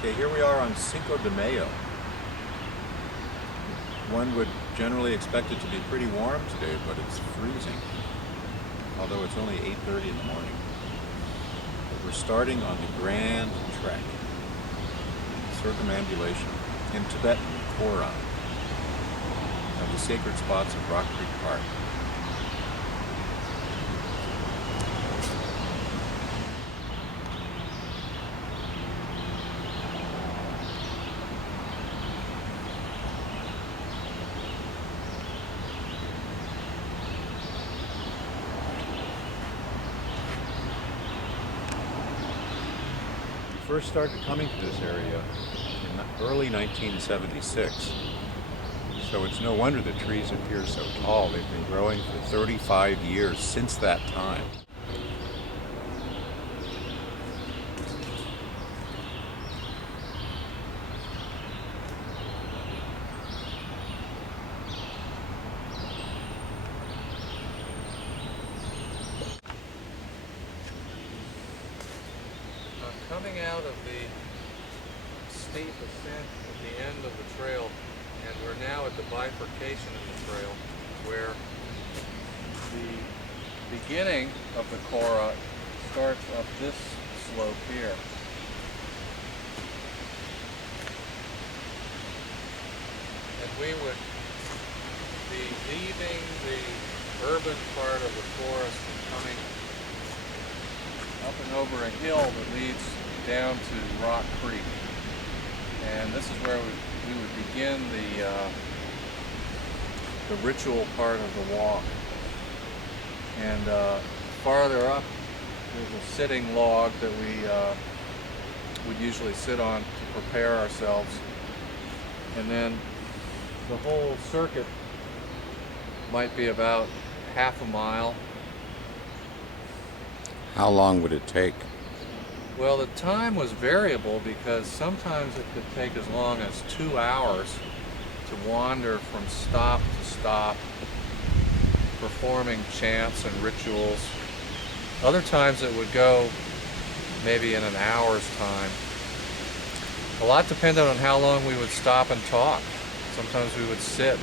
Okay, here we are on Cinco de Mayo. One would generally expect it to be pretty warm today, but it's freezing. Although it's only 8:30 in the morning. But we're starting on the Grand Trek, circumambulation in Tibetan, Kora, of the sacred spots of Rock Creek Park. First started coming to this area in early 1976, so it's no wonder the trees appear so tall. They've been growing for 35 years since that time. Coming out of the steep ascent at the end of the trail, and we're now at the bifurcation of the trail where the beginning of the Kora starts up this slope here. And we would be leaving the urban part of the forest and coming up and over a hill that leads down to Rock Creek. And this is where we would begin the ritual part of the walk. And farther up, there's a sitting log that we would usually sit on to prepare ourselves. And then the whole circuit might be about half a mile. How long would it take? Well, the time was variable because sometimes it could take as long as 2 hours to wander from stop to stop, performing chants and rituals. Other times it would go maybe in an hour's time. A lot depended on how long we would stop and talk. Sometimes we would sit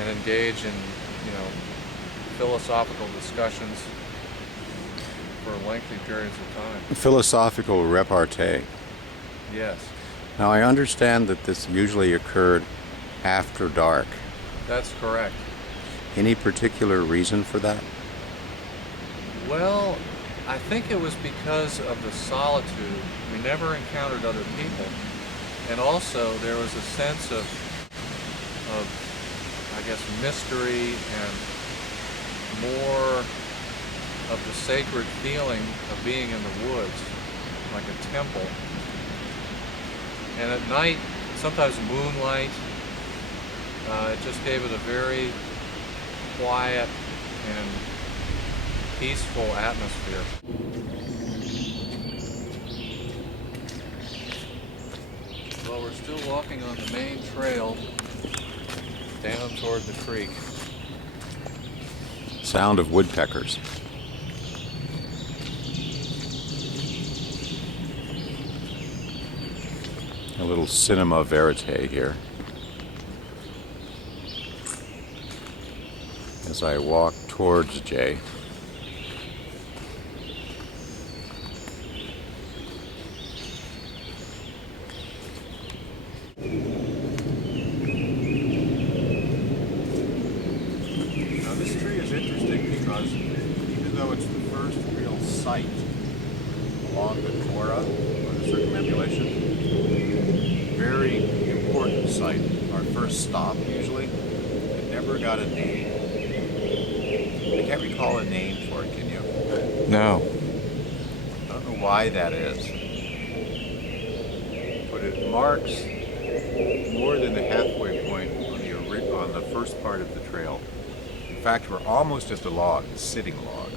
and engage in, philosophical discussions for lengthy periods of time. Philosophical repartee. Yes. Now I understand that this usually occurred after dark. That's correct. Any particular reason for that? Well, I think it was because of the solitude. We never encountered other people. And also there was a sense of I guess, mystery and more of the sacred feeling of being in the woods, like a temple. And at night, sometimes moonlight, it just gave it a very quiet and peaceful atmosphere. Well, we're still walking on the main trail down toward the creek. Sound of woodpeckers. A little cinema verite here. As I walk towards Jay. Now this tree is interesting because even though it's the first real site along the Kora, or the circumambulation, very important site, our first stop usually, it never got a name. I can't recall a name for it, can you? No. I don't know why that is. But it marks more than the halfway point on the first part of the trail. In fact, we're almost at the log, the sitting log.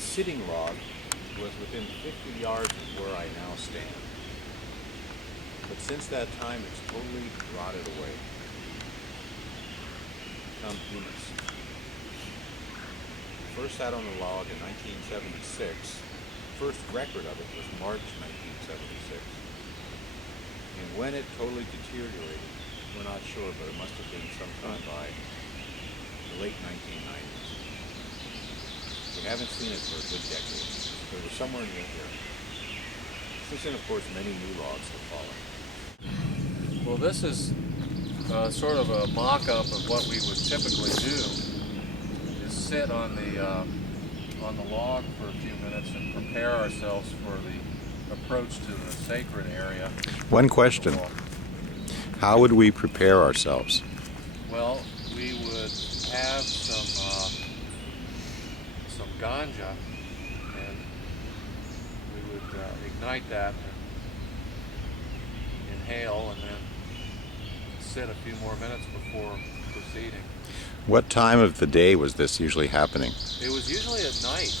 sitting log was within 50 yards of where I now stand. But since that time, it's totally rotted away. Become humus. First sat on the log in 1976. First record of it was March 1976. And when it totally deteriorated, we're not sure, but it must have been sometime by the late 1990s. We haven't seen it for a good decade. So it was somewhere near here. Since then, of course, many new logs have fallen. Well, this is sort of a mock-up of what we would typically do, is sit on the log for a few minutes and prepare ourselves for the approach to the sacred area. One question. How would we prepare ourselves? Well, we would have some ganja, and we would ignite that and inhale, and then sit a few more minutes before proceeding. What time of the day was this usually happening? It was usually at night.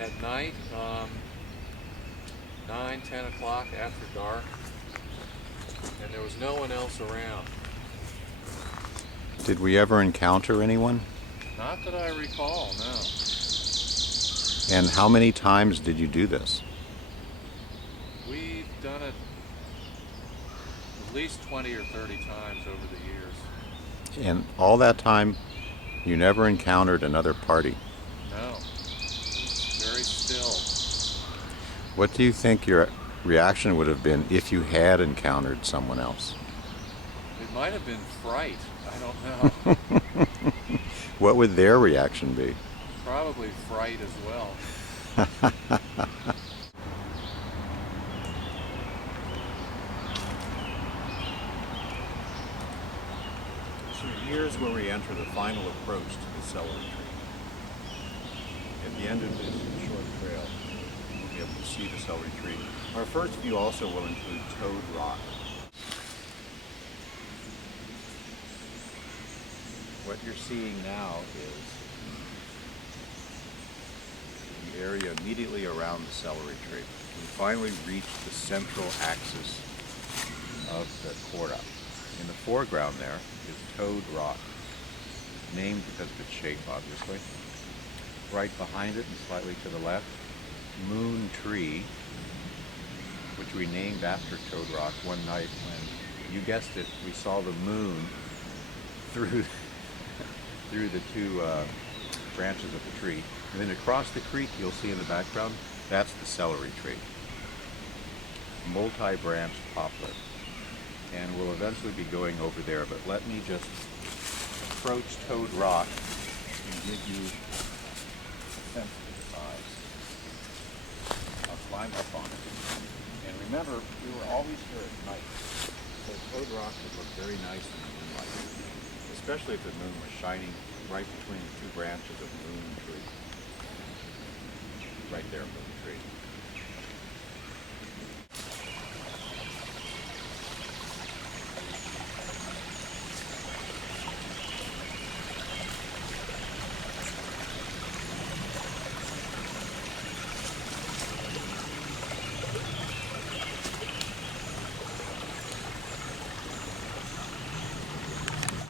At night, 9, 10 o'clock after dark, and there was no one else around. Did we ever encounter anyone? Not that I recall, no. And how many times did you do this? We've done it at least 20 or 30 times over the years. And all that time, you never encountered another party? No. Very still. What do you think your reaction would have been if you had encountered someone else? It might have been fright. I don't know. What would their reaction be? Probably fright as well. So here's where we enter the final approach to the celery tree. At the end of this short trail, we'll be able to see the celery tree. Our first view also will include Toad Rock. What you're seeing now is the area immediately around the celery tree. We finally reached the central axis of the Kora. In the foreground there is Toad Rock, named because of its shape, obviously. Right behind it and slightly to the left, Moon Tree, which we named after Toad Rock one night when, you guessed it, we saw the moon through the two branches of the tree. And then across the creek, you'll see in the background, that's the celery tree. Multi-branched poplar. And we'll eventually be going over there, but let me just approach Toad Rock and give you a sense of the size. I'll climb up on it. And remember, we were always here at night, so Toad Rock would look very nice in the moonlight, especially if the moon was shining right between the two branches of the Moon Tree. Right there, Moon Tree.